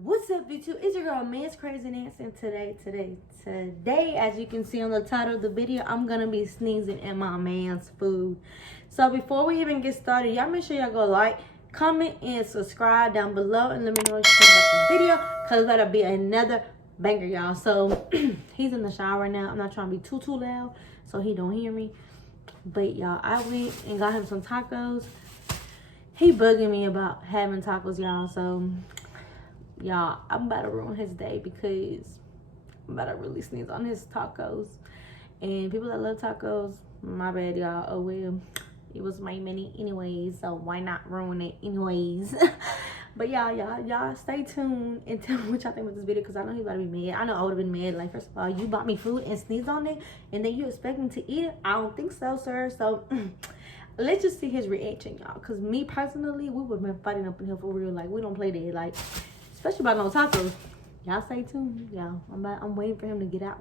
What's up, YouTube? It's your girl, Man's Crazy Nancy, and today, as you can see on the title of the video, I'm gonna be sneezing in my man's food. So before we even get started, y'all make sure y'all go like, comment, and subscribe down below, and let me know what you think about the video, cause that'll be another banger, y'all. So he's in the shower now. I'm not trying to be too loud, so he don't hear me. But y'all, I went and got him some tacos. He bugging me about having tacos, y'all. So y'all, I'm about to ruin his day because I'm about to really sneeze on his tacos. And people that love tacos, my bad, y'all. Oh well, it was my mini anyways, so why not ruin it anyways? But y'all stay tuned and tell me what y'all think about this video, because I know he's about to be mad. I know I would have been mad. Like, first of all, you bought me food and sneezed on it, and then you expect me to eat it? I don't think so, sir. So let's just see his reaction, y'all. Because me personally, we would have been fighting up in here for real. Like, we don't play that. Like, especially about no tacos. Y'all stay tuned, y'all. I'm waiting for him to get out,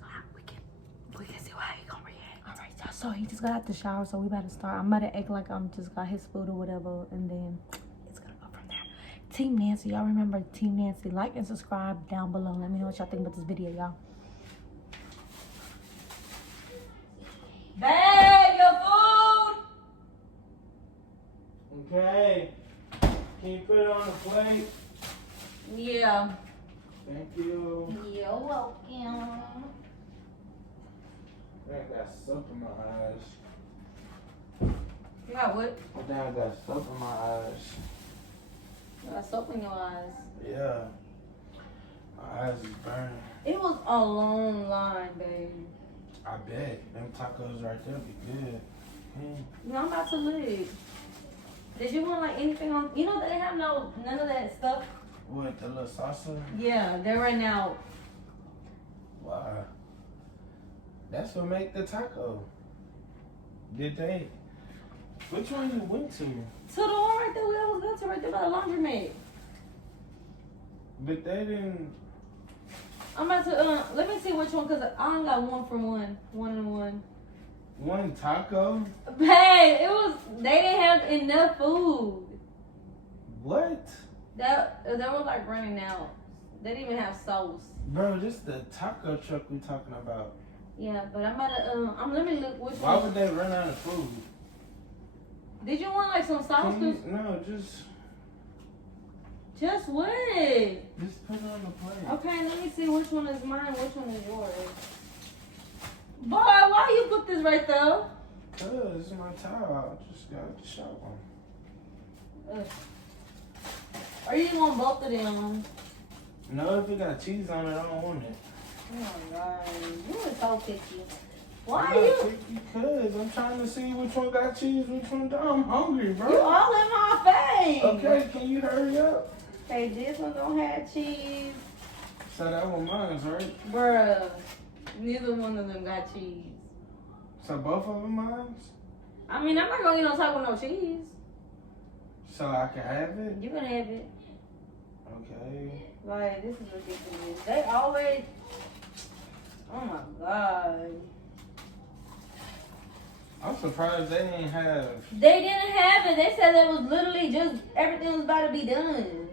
so we can see how he gonna react. All right, y'all. So he just got out the shower, so we about to start. I'm about to act like I'm just got his food or whatever, and then it's gonna go from there. Team Nancy, y'all remember Team Nancy? Like and subscribe down below. Let me know what y'all think about this video, y'all. Babe, your food. Okay. Can you put it on the plate? Yeah. Thank you. You're welcome. I got soap in my eyes. You got what? I think I got soap in my eyes. You got soap in your eyes. Yeah. My eyes is burning. It was a long line, babe. I bet. Them tacos right there be good. No, I'm about to leave. Did you want like anything on? You know they have none of that stuff. What, the little salsa? Yeah, they're right now. Wow. That's what make the taco. Did they? Which one you went to? To the one right there we always go to, right there by the laundromat. But they didn't. I'm about to let me see which one, cause I only got one for one and one. One taco? Hey, they didn't have enough food. What? That was like running out. They didn't even have sauce. Bro, this the taco truck we talking about. Yeah, but I'm about to let me look which Why one. would they run out of food? Did you want like some sauce? No, Just what? Just put it on the plate. Okay, let me see which one is mine, which one is yours. Boy, why you put this right there? Cause it's my towel. I just got the shower. Or you want both of them? No, if it got cheese on it, I don't want it. Oh my god, you are so picky. Why I'm are you? not picky, cause I'm trying to see which one got cheese, which one don't. I'm hungry, bro. You all in my face. Okay, can you hurry up? Okay, this one don't have cheese. So that one mine's, right? Bruh, neither one of them got cheese. So both of them mine's? I mean, I'm not gonna eat no taco with no cheese. So I can have it? You can have it. Okay. Like, this is ridiculous. They always... Oh my god. I'm surprised they didn't have... They didn't have it. They said it was literally just... Everything was about to be done.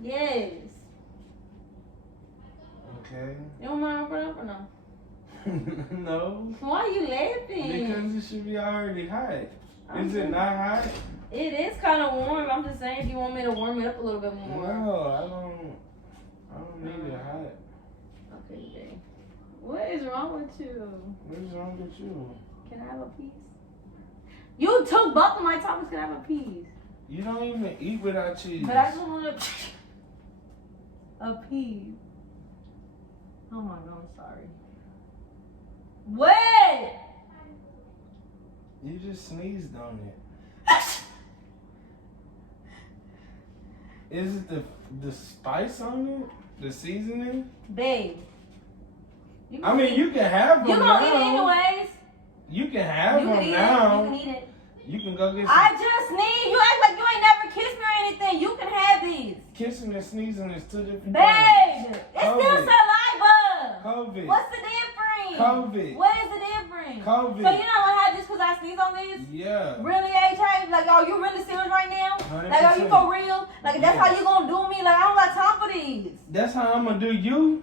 Yes. Okay. You don't mind opening up or no? No. Why are you laughing? Because it should be already hot. Is it not hot? It is kind of warm. I'm just saying if you want me to warm it up a little bit more. No, I don't need it hot. Okay, babe. What is wrong with you? What is wrong with you? Can I have a piece? You took both of my tacos. Can I have a piece? You don't even eat without cheese. But I just want a piece. Oh my god, I'm sorry. What? You just sneezed on it. Is it the spice on it? The seasoning? Babe. You can have them You now. gonna eat it anyways? You can have You them can eat now. it. You can eat it. You can go get some. I just sneezed. You act like you ain't never kissed me or anything. You can have these. Kissing and sneezing is two different Babe, things. it's still saliva. COVID. What's the difference? COVID. What is the difference? COVID. So you're not gonna have this because I I sneeze on this? Yeah. Really, AJ? Like, are you really serious right now? 100%. Like, are you for real? Like, that's how you gonna do me? Like, I don't got time for these. That's how I'm gonna do you?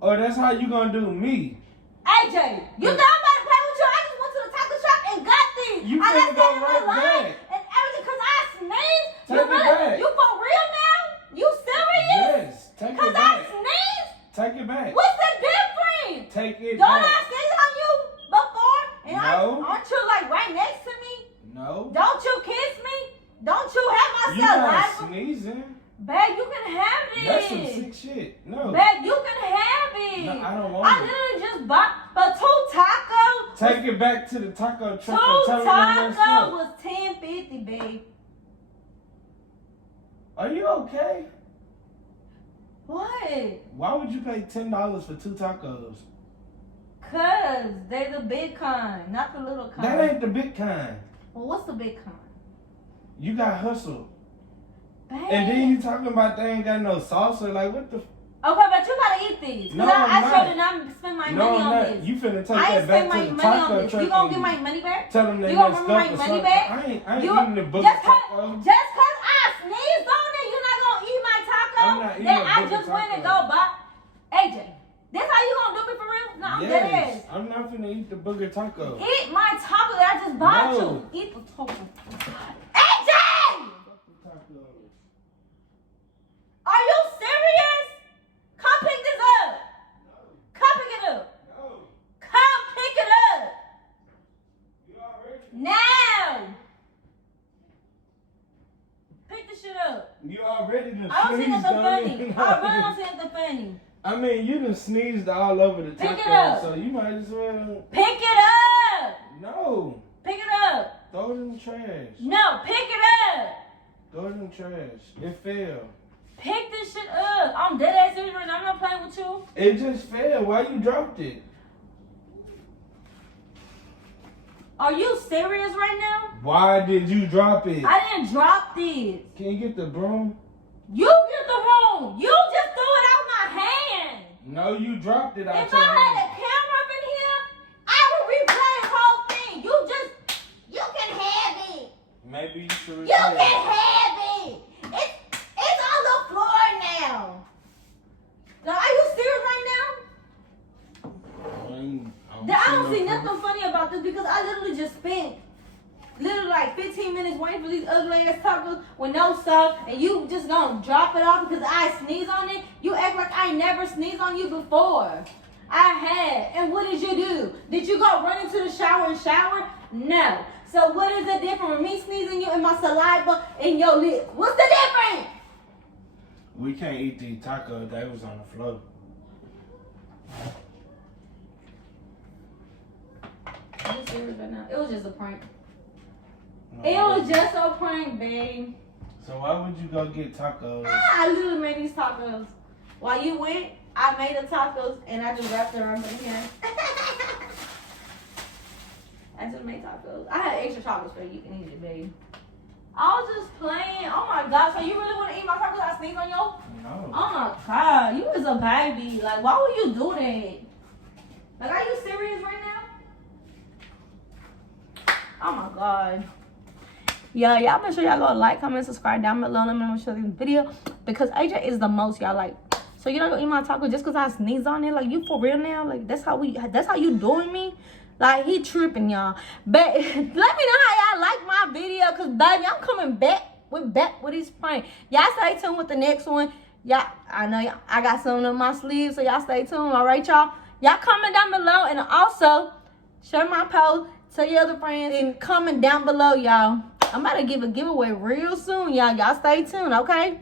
Or that's how you gonna do me? AJ, you think I'm about to play with you? I just went to the taco shop and got these. You I finna got go that in my right life back. and everything because I sneezed. Take it back. You for real now? You serious? Yes. Take it Because I back. sneezed? Take it back. What's the difference? Take it Don't I back. sneeze on you before? And No. aren't you like right next to me? No. Don't you kiss me? Don't you have my You not saliva? sneezing. Babe, you can have it. That's some sick shit. No. Babe, you can have it. No, I don't want I it. literally just bought for 2 tacos. Take it back to the taco truck 2 and tell me I messed tacos up. was $10.50, babe. Are you okay? What? Why would you pay $10 for 2 tacos? Cause they're the big kind, not the little kind. That ain't the big kind. Well, what's the big kind? You got hustled. Babe. And then you talking about they ain't got no salsa. Like, what the? Okay, but you gotta eat these. Cause No, I I'm sure not. did not spend my No, money I'm on not. this. You finna take I that ain't back spend my to the money on taco this. truck. You gonna and get my money back? Tell them they You gonna messed bring up my or money something. back? I ain't You- eating the booger just taco. Just cause I sneezed on it, you're not gonna eat my taco? I'm not eating Then a I booger just went and taco. go buy. AJ, this how you gonna do me for real? No, I'm dead Yes, ass. I'm not finna eat the booger taco. Eat my taco that I just bought No. you. Eat the taco. AJ! Are you serious? Come pick this up. Come pick it up. No, Come pick it up. you already. Now. Pick the shit up. You already done I don't see sneezed nothing on funny. it. I really don't see nothing funny. I mean, you done sneezed all over the Pick it taco, up. so you might as well. Pick it up. No, Pick it up. throw it in the trash. No, pick it up. Throw it in the trash. It fell. Pick this shit up. I'm dead ass serious right now. I'm not playing with you. It just fell. Why you dropped it? Are you serious right now? Why did you drop it? I didn't drop this. Can you get the broom? You get the room. You just threw it out my hand. No, you dropped it out If your I had a hand. camera up in here, I would replay the whole thing. You can have it. Maybe you should You replay can it. have it. It's on the floor now. Now, are you serious right now? I don't see nothing funny about this because I literally just spent like 15 minutes waiting for these ugly ass tacos with no sauce, and you just gonna drop it off because I sneeze on it. You act like I never sneezed on you before. I had. And what did you do? Did you go run into the shower and shower? No. So what is the difference with me sneezing you and my saliva in your lips? What's the difference? We can't eat these tacos. They was on the floor. Are you serious right now? It was just a prank. It was just a prank, babe. So why would you go get tacos? I literally made these tacos. While you went, I made the tacos and I just wrapped them around here. I just made tacos. I had extra tacos for you. You can eat it, babe. I was just playing. Oh my god. So you really want to eat my tacos? I sneeze on you? No. Oh my god. You is a baby. Like, why would you do that? Like, are you serious right now? Oh my god. Yeah, y'all make sure y'all go like, comment, subscribe down below. Let me know show this video because AJ is the most y'all like. So you don't go eat my taco just cause I sneeze on it. Like, you for real now? Like, that's how you doing me? Like, he tripping, y'all. But let me know how y'all like my video cause baby, I'm coming back with his prank. Y'all stay tuned with the next one. Y'all, I know I got something in my sleeve, so y'all stay tuned. All right, y'all. Y'all comment down below and also share my post. Tell your other friends and comment down below, y'all. I'm about to give a giveaway real soon, y'all. Y'all stay tuned, okay?